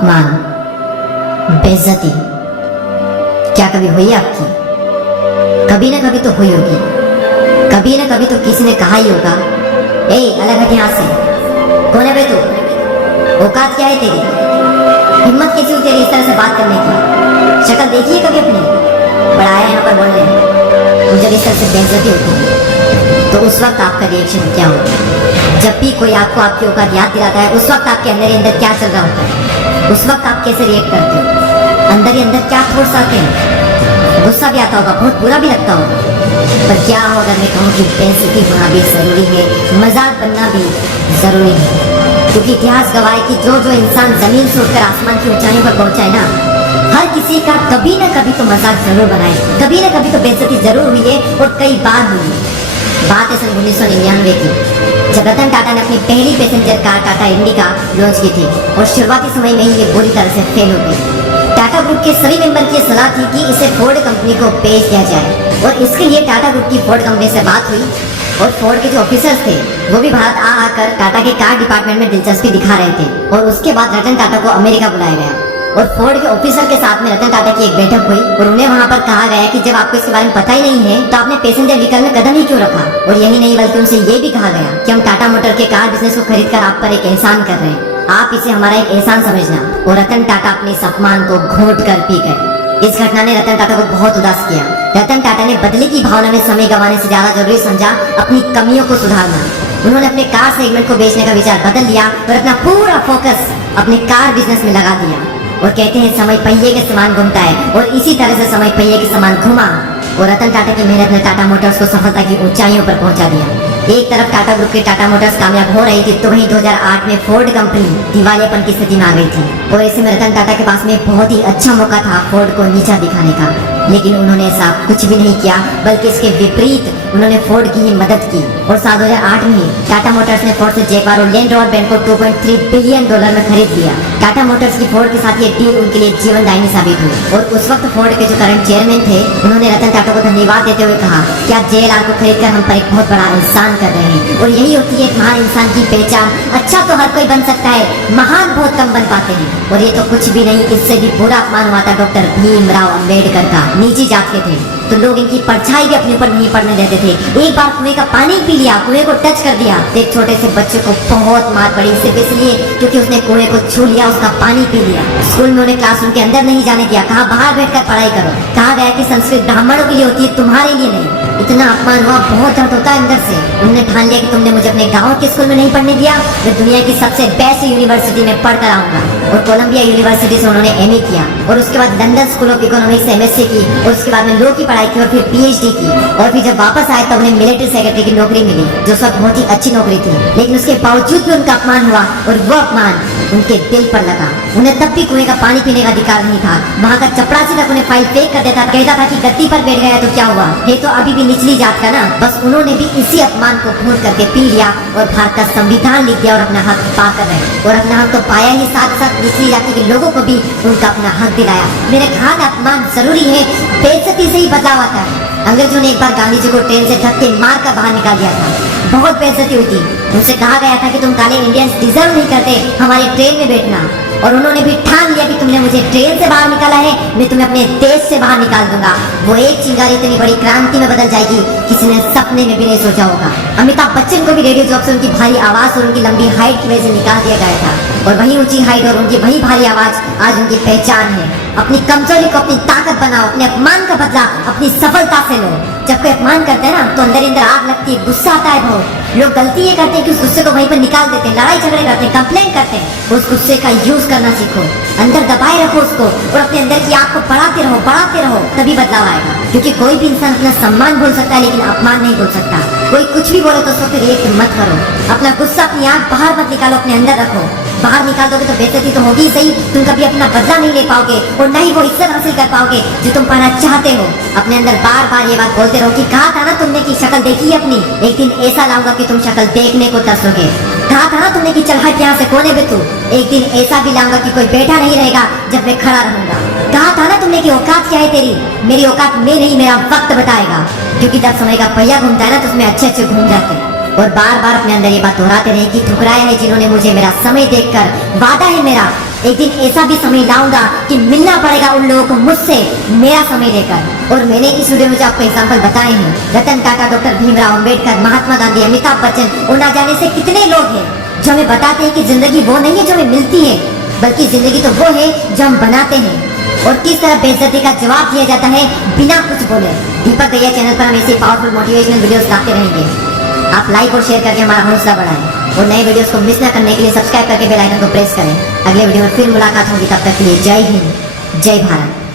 अपमान, बेइज्जती क्या कभी हुई आपकी? कभी ना कभी तो हुई होगी। कभी ना कभी तो किसी ने कहा ही होगा, ए अलग हट यहाँ से, कौन है बे तू? औकात क्या है तेरी? हिम्मत कैसी हुई तेरी इस तरह से बात करने की? शक्ल देखी है कभी अपनी? बड़ा आया यहाँ पर बोलने, और जब इस तरह से बेइज्जती होती है तो उस वक्त आपका रिएक्शन क्या होगा? जब भी कोई आपको आपकी औकात याद दिलाता है, उस वक्त आपके अंदर ही अंदर क्या चल रहा होता है? उस वक्त आप कैसे रिएक्ट करते हो? अंदर ही अंदर क्या थॉट्स आते हैं? गुस्सा भी आता होगा, बहुत बुरा भी लगता होगा। पर क्या हो अगर मैं कहूँ कि बेइज्जती होना भी जरूरी है, मजाक बनना भी जरूरी है, क्योंकि इतिहास गवाह है कि जो जो इंसान जमीन से उठकर आसमान की ऊंचाइयों पर पहुंचा है ना, हर किसी का कभी ना कभी तो मजाक जरूर बनाए, कभी ना कभी तो बेइज्जती जरूर हुई है, और कई बार हुई है। बात है सन 1999 की, जब रतन टाटा ने अपनी पहली passenger car Tata indica launch की थी, और शुरुआती समय में ही ये बुरी तरह से फेल हो गई। टाटा ग्रुप के सभी मेंबर की सलाह थी कि इसे फोर्ड कंपनी को बेच दिया जाए, और इसके लिए टाटा ग्रुप की फोर्ड कंपनी से बात हुई, और फोर्ड के जो ऑफिसर्स थे वो भी भारत आ आकर टाटा के कार डिपार्टमेंट में दिलचस्पी दिखा रहे थे। और उसके बाद रतन टाटा को अमेरिका बुलाया गया, और फोर्ड के ऑफिसर के साथ में रतन टाटा की एक बैठक हुई, और उन्हें वहां पर कहा गया कि जब आपको इसके बारे में पता ही नहीं है तो आपने पैसेंजर व्हीकल में कदम ही क्यों रखा? और यही नहीं बल्कि उनसे ये भी कहा गया कि हम टाटा मोटर के कार बिजनेस को खरीद कर आप पर एक एहसान कर रहे हैं, आप इसे हमारा एक एहसान समझना। और रतन टाटा अपने इस अपमान को घोट कर पी गए। इस घटना ने रतन टाटा को बहुत उदास किया। रतन टाटा ने बदले की भावना में समय गंवाने से ज्यादा जरूरी समझा अपनी कमियों को सुधारना। उन्होंने अपने कार सेगमेंट को बेचने का विचार बदल लिया और अपना पूरा फोकस अपने कार बिजनेस में लगा दिया। और कहते हैं समय पहिए के समान घूमता है, और इसी तरह से समय पहिए के समान घुमा, और रतन टाटा की मेहनत ने टाटा मोटर्स को सफलता की ऊंचाइयों पर पहुंचा दिया। एक तरफ टाटा ग्रुप की टाटा मोटर्स कामयाब हो रही थी, तो वहीं 2008 में फोर्ड कंपनी दिवालियापन की स्थिति में आ गई थी, और ऐसे में रतन टाटा के पास में बहुत ही अच्छा मौका था फोर्ड को नीचा दिखाने का। लेकिन उन्होंने ऐसा कुछ भी नहीं किया, बल्कि इसके विपरीत उन्होंने फोर्ड की ही मदद की। और साल 2008 में टाटा मोटर्स ने फोर्ड से जैगवार और लैंड रोवर ब्रांड को $2.3 बिलियन में खरीद लिया। टाटा मोटर्स की फोर्ड के साथ ये डील उनके लिए जीवनदायिनी साबित हुई, और उस वक्त फोर्ड के जो करंट चेयरमैन थे, उन्होंने रतन टाटा को धन्यवाद देते हुए कहा कि आप JLR को खरीद कर हम पर एक बहुत बड़ा एहसान कर रहे हैं। और यही होती है एक महान इंसान की पहचान। अच्छा तो हर कोई बन सकता है, महान बहुत कम बन पाते हैं। और ये तो कुछ भी नहीं, इससे भी बुरा अपमान हुआ था डॉक्टर भीमराव अंबेडकर का। नीची जात के थे तो लोग इनकी परछाई भी अपने ऊपर नहीं पड़ने देते थे। एक बार कुएं का पानी पी लिया, कुएं को टच कर दिया, तो एक छोटे से बच्चे को बहुत मार पड़ी, सिर्फ इसलिए क्योंकि उसने कुएं को छू लिया, उसका पानी पी लिया। स्कूल में उन्हें क्लासरूम के अंदर नहीं जाने दिया, कहा बाहर बैठकर पढ़ाई करो। कहा गया कि संस्कृत ब्राह्मणों के लिए होती है, तुम्हारे लिए नहीं। इतना अपमान हुआ, बहुत दर्द होता है अंदर से। उन्होंने ठान लिया कि तुमने मुझे अपने गांव के स्कूल में नहीं पढ़ने दिया, मैं दुनिया की सबसे बेस्ट यूनिवर्सिटी में पढ़ कर आऊंगा। और कोलंबिया यूनिवर्सिटी से उन्होंने MA किया, और उसके बाद लंदन स्कूल ऑफ इकोनॉमिक्स से MSc की, और उसके बाद में लॉ की पढ़ाई की, और फिर PhD की। और फिर जब वापस आए तो उन्हें मिलिट्री सेक्रेटरी की नौकरी मिली, जो उस वक्त बहुत ही अच्छी नौकरी थी। लेकिन उसके बावजूद भी उनका अपमान हुआ, और वो अपमान उनके दिल पर लगा। उन्हें तब भी कुएं का पानी पीने का अधिकार नहीं था। वहाँ का चपरासी तक उन्हें फाइल फेंक कर देता, कहता था कि गद्दी पर बैठ गया तो क्या हुआ, ये तो अभी भी निचली जात का ना। बस उन्होंने भी इसी अपमान को घूंट करके पी लिया, और भारत का संविधान लिख दिया, और अपना हक पा कर रहे। और अपना हक तो पाया ही, साथ साथ निचली जाति के लोगों को भी उनका अपना हक दिलाया। मैंने कहा था अपमान जरूरी है, बेइज्जती से ही बदलाव आता है। अंग्रेजों ने एक बार गांधी जी को ट्रेन से धक्के मार कर बाहर निकाल दिया था, बहुत बेइज्जती हुई थी। उनसे कहा गया था कि तुम काले इंडियंस डिजर्व नहीं करते हमारी ट्रेन में बैठना, और उन्होंने भी ठान लिया कि तुमने मुझे ट्रेन से बाहर निकाला है, मैं तुम्हें अपने देश से बाहर निकाल दूंगा। वो एक चिंगारी इतनी बड़ी क्रांति में बदल जाएगी, किसी ने सपने में भी नहीं सोचा होगा। अमिताभ बच्चन को भी रेडियो जॉब से उनकी भारी आवाज और उनकी लंबी हाइट की वजह से निकाल दिया गया था, और वही ऊंची हाइट और उनकी वही भारी आवाज आज उनकी पहचान है। अपनी कमजोरी को अपनी ताकत बनाओ, अपने अपमान का बदला अपनी सफलता से लो। जब कोई अपमान करते हैं ना, तो अंदर अंदर आग लगती है, गुस्सा आता है बहुत। लोग गलती ये करते हैं कि उस गुस्से को वहीं पर निकाल देते हैं, लड़ाई झगड़े करते हैं, कंप्लेन करते हैं। उस गुस्से का यूज करना सीखो, अंदर दबाए रखो उसको, और अपने अंदर की आग को बढ़ाते रहो, तभी बदलाव आएगा। क्योंकि कोई भी इंसान अपना सम्मान बोल सकता है, लेकिन अपमान नहीं बोल सकता। कोई कुछ भी बोले तो उस वक्त रिएक्ट मत करो। अपना गुस्सा, अपनी आग बाहर मत निकालो, अपने अंदर रखो। बाहर निकाल दोगे तो बेइज्जती तो होगी सही, तुम कभी अपना बदला नहीं ले पाओगे, और न ही वो इज्जत हासिल कर पाओगे जो तुम पाना चाहते हो। अपने अंदर बार बार ये बात बोलते रहो कि कहा था ना तुमने कि शक्ल देखी है अपनी, एक दिन ऐसा लाऊंगा कि तुम शक्ल देखने को तरसोगे। कहा था ना तुमने कि चल हट यहाँ से, कोने पे तू, एक दिन ऐसा भी लाऊंगा कि कोई बैठा नहीं रहेगा जब मैं खड़ा रहूंगा। कहा था ना तुमने कि औकात क्या है तेरी, मेरी औकात में नहीं, मेरा वक्त बताएगा। क्योंकि जब समय का पहिया घूमता है ना, तो उसमें अच्छे अच्छे घूम जाते हैं। और बार बार अपने अंदर ये बात दोहराते रहे कि ठुकराया है जिन्होंने मुझे, मेरा समय देखकर वादा है मेरा एक दिन ऐसा भी समय लाऊंगा कि मिलना पड़ेगा उन लोगों को मुझसे मेरा समय लेकर। और मैंने इस वीडियो में जो आपको एग्जांपल बताए हैं, रतन टाटा, डॉक्टर भीमराव अंबेडकर, महात्मा गांधी, अमिताभ बच्चन और ना जाने से कितने लोग हैं जो हमें बताते हैं कि जिंदगी वो नहीं है जो हमें मिलती है, बल्कि जिंदगी तो वो है जो हम बनाते हैं। और किस तरह बेइज्जती का जवाब दिया जाता है बिना कुछ बोले। दीपक दैया चैनल पर हम ऐसे पावरफुल मोटिवेशनल वीडियोस लाते रहेंगे। आप लाइक और शेयर करके हमारा हौसला बढ़ाएं और नए वीडियोस को मिस न करने के लिए सब्सक्राइब करके बेल आइकन को प्रेस करें। अगले वीडियो में फिर मुलाकात होगी, तब तक के लिए जय हिंद, जय भारत।